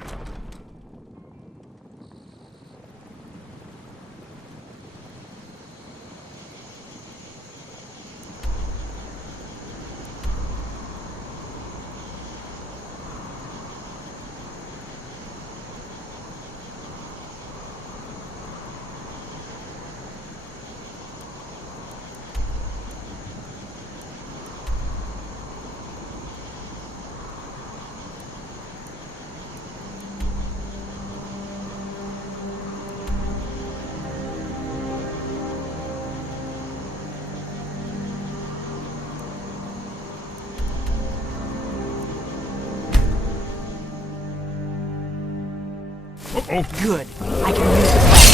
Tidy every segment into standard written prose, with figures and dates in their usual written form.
Uh-oh. Good. I can use the flash.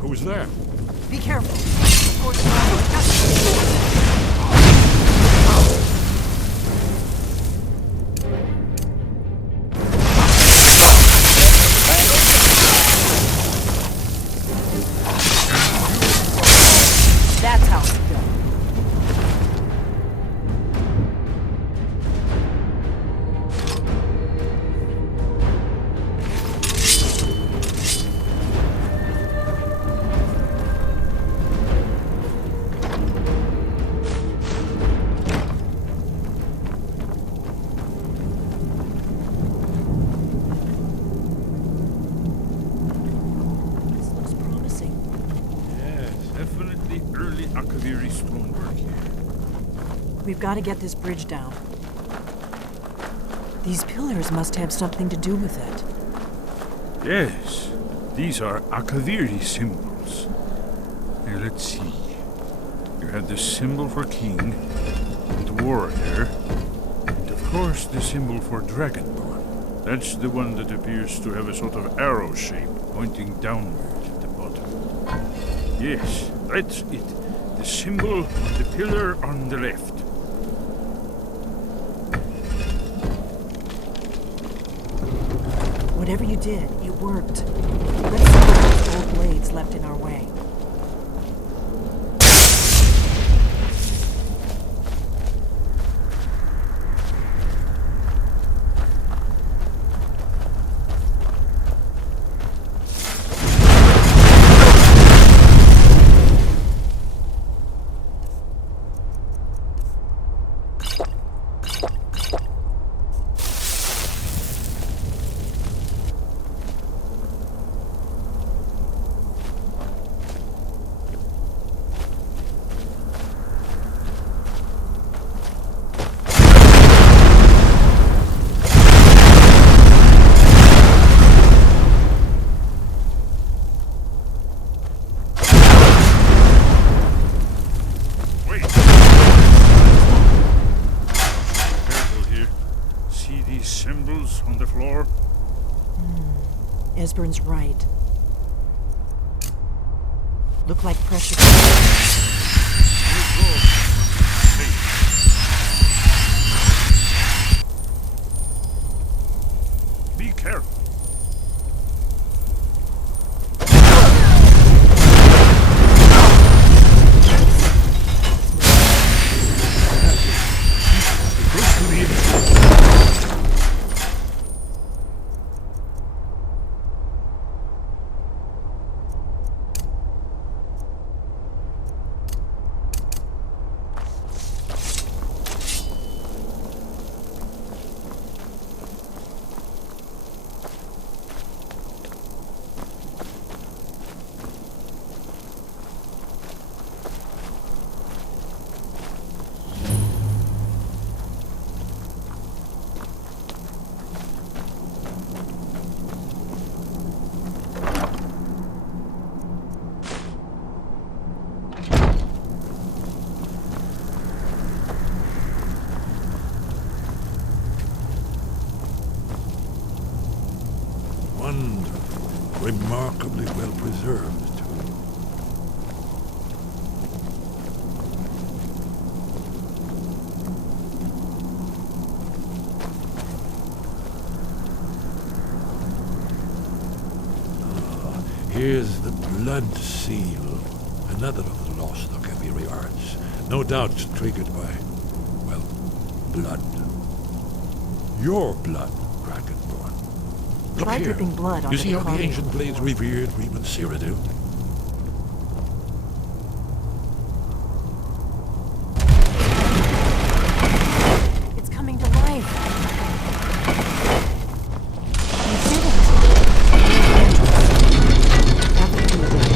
Who's there? Be careful. Of course, that's how it's done. This looks promising. Yes, definitely early Akaviri stonework here. We've got to get this bridge down. These pillars must have something to do with it. Yes, these are Akaviri symbols. Here, let's see. You have the symbol for king, and warrior, and of course the symbol for dragonborn. That's the one that appears to have a sort of arrow shape pointing downward at the bottom. Yes, that's it. The symbol on the pillar on the left. Whatever you did, it worked. Let's see what those old blades left in our way. Wait! Careful here. See these symbols on the floor? Esbern's right. Look like pressure. Be careful. Wonderful. Remarkably well preserved, too. Here's the blood seal. Another of the lost Akaviri arts. No doubt triggered by, well, blood. Your blood, Dragonborn. Look Try here. dripping blood onto You see the how the carving ancient on the blades floor. revered Reman Cyrodiil? It's coming to life. You did it. After you did it.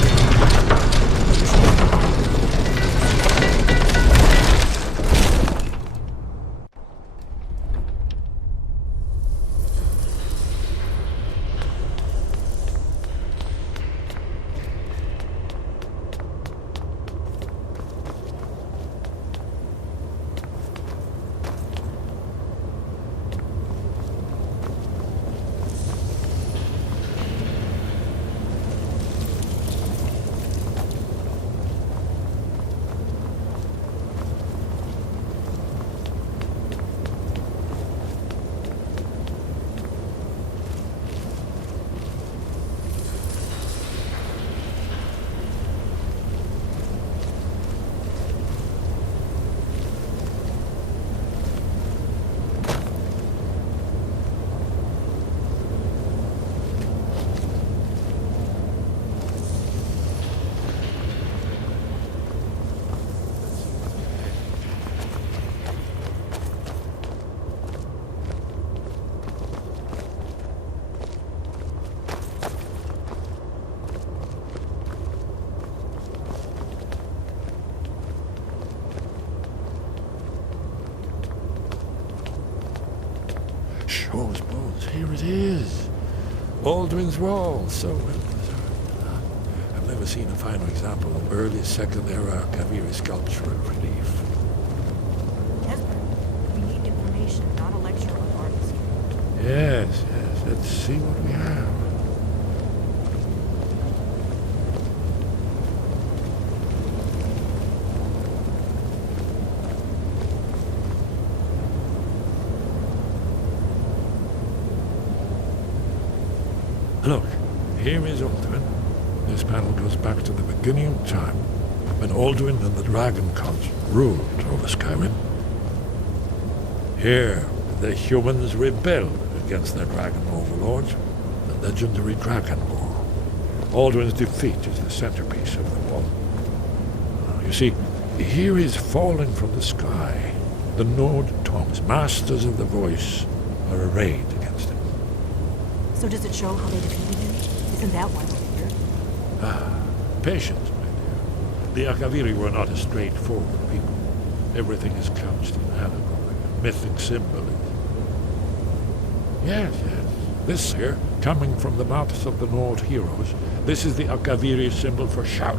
Aldrin's Wall, so well preserved. I've never seen a finer example of early Second Era Kaviri sculptural relief. Esper, we need information, not a lecture on artistry. Yes, let's see what we have. Look, here is Alduin. This panel goes back to the beginning of time, when Alduin and the Dragon Cult ruled over Skyrim. Here, the humans rebelled against their dragon overlords, the legendary Dragonborn. Alduin's defeat is the centerpiece of the wall. You see, here is falling from the sky. The Nord Tongs, masters of the voice, are arrayed against him. So does it show how they defeated him? Isn't that why we're here? Patience, my dear. The Akaviri were not a straightforward people. Everything is couched in allegory, mythic symbolism. Yes. This here, coming from the mouths of the Nord heroes, this is the Akaviri symbol for shout.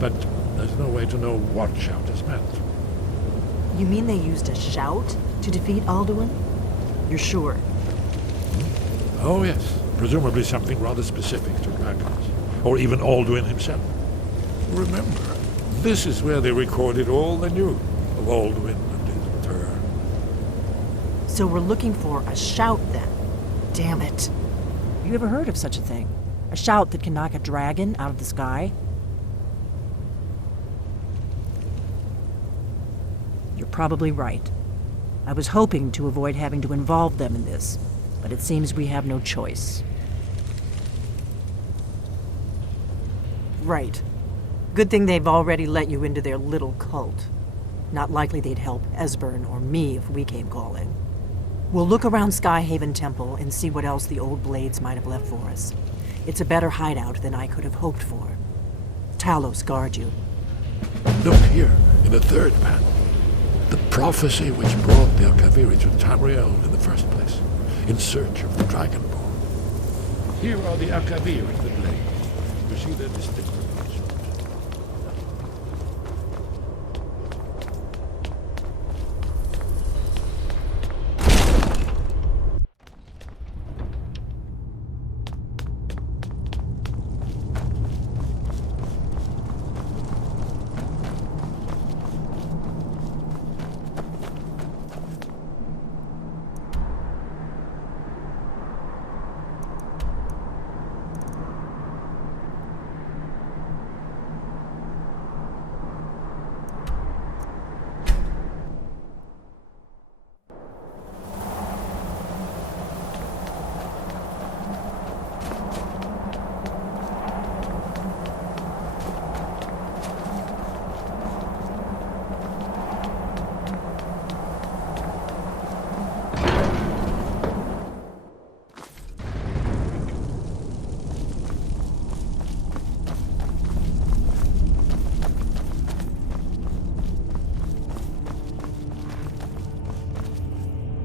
But there's no way to know what shout is meant. You mean they used a shout to defeat Alduin? You're sure? Oh yes, presumably something rather specific to dragons, or even Alduin himself. Remember, this is where they recorded all they knew of Alduin and his return. So we're looking for a shout then. Damn it. You ever heard of such a thing? A shout that can knock a dragon out of the sky? You're probably right. I was hoping to avoid having to involve them in this, but it seems we have no choice. Right. Good thing they've already let you into their little cult. Not likely they'd help Esbern or me if we came calling. We'll look around Skyhaven Temple and see what else the old blades might have left for us. It's a better hideout than I could have hoped for. Talos guard you. Look here, in the third panel. The prophecy which brought the Akaviri to Tamriel in the first place, in search of the Dragonborn. Here are the Akaviri, the blades. You see their distinct features.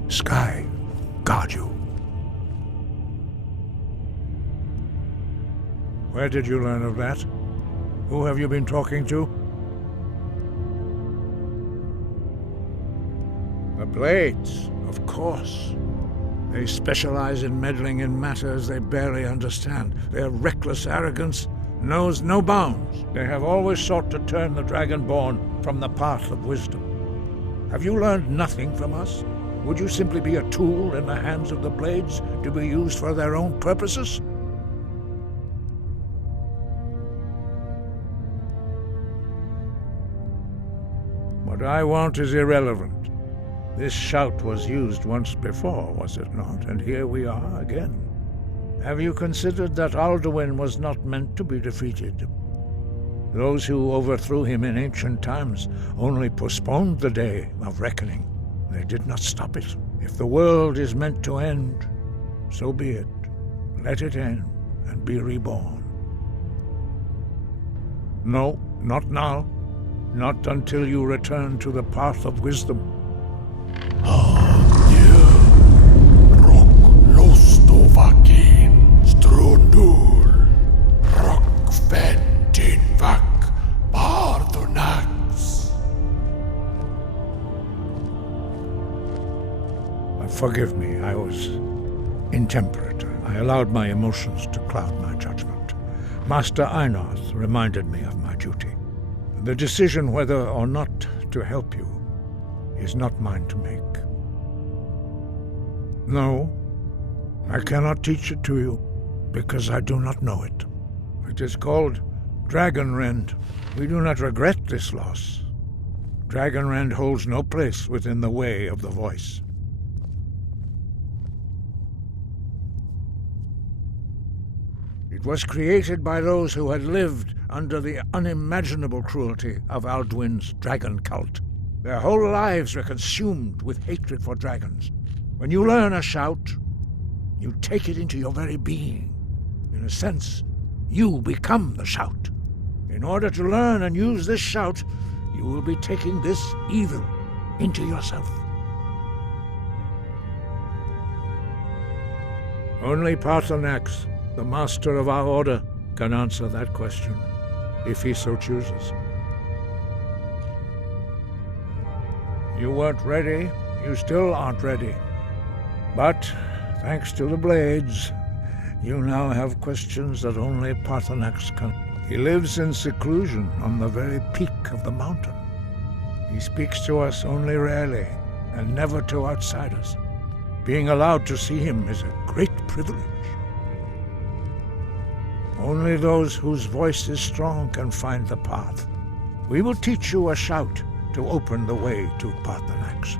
Sky, guard you. Where did you learn of that? Who have you been talking to? The Blades, of course. They specialize in meddling in matters they barely understand. Their reckless arrogance knows no bounds. They have always sought to turn the Dragonborn from the path of wisdom. Have you learned nothing from us? Would you simply be a tool in the hands of the Blades to be used for their own purposes? What I want is irrelevant. This shout was used once before, was it not? And here we are again. Have you considered that Alduin was not meant to be defeated? Those who overthrew him in ancient times only postponed the day of reckoning. They did not stop it. If the world is meant to end, so be it. Let it end and be reborn. No, not now. Not until you return to the path of wisdom. Rock lostovakin, stru Forgive me, I was intemperate. I allowed my emotions to cloud my judgment. Master Einarth reminded me of my duty. The decision whether or not to help you is not mine to make. No, I cannot teach it to you, because I do not know it. It is called Dragonrend. We do not regret this loss. Dragonrend holds no place within the way of the voice. It was created by those who had lived under the unimaginable cruelty of Alduin's dragon cult. Their whole lives were consumed with hatred for dragons. When you learn a shout, you take it into your very being. In a sense, you become the shout. In order to learn and use this shout, you will be taking this evil into yourself. Only Paarthurnax, the master of our order, can answer that question, if he so chooses. You weren't ready. You still aren't ready. But, thanks to the blades, you now have questions that only Paarthurnax can. He lives in seclusion on the very peak of the mountain. He speaks to us only rarely, and never to outsiders. Being allowed to see him is a great privilege. Only those whose voice is strong can find the path. We will teach you a shout to open the way to Paarthurnax.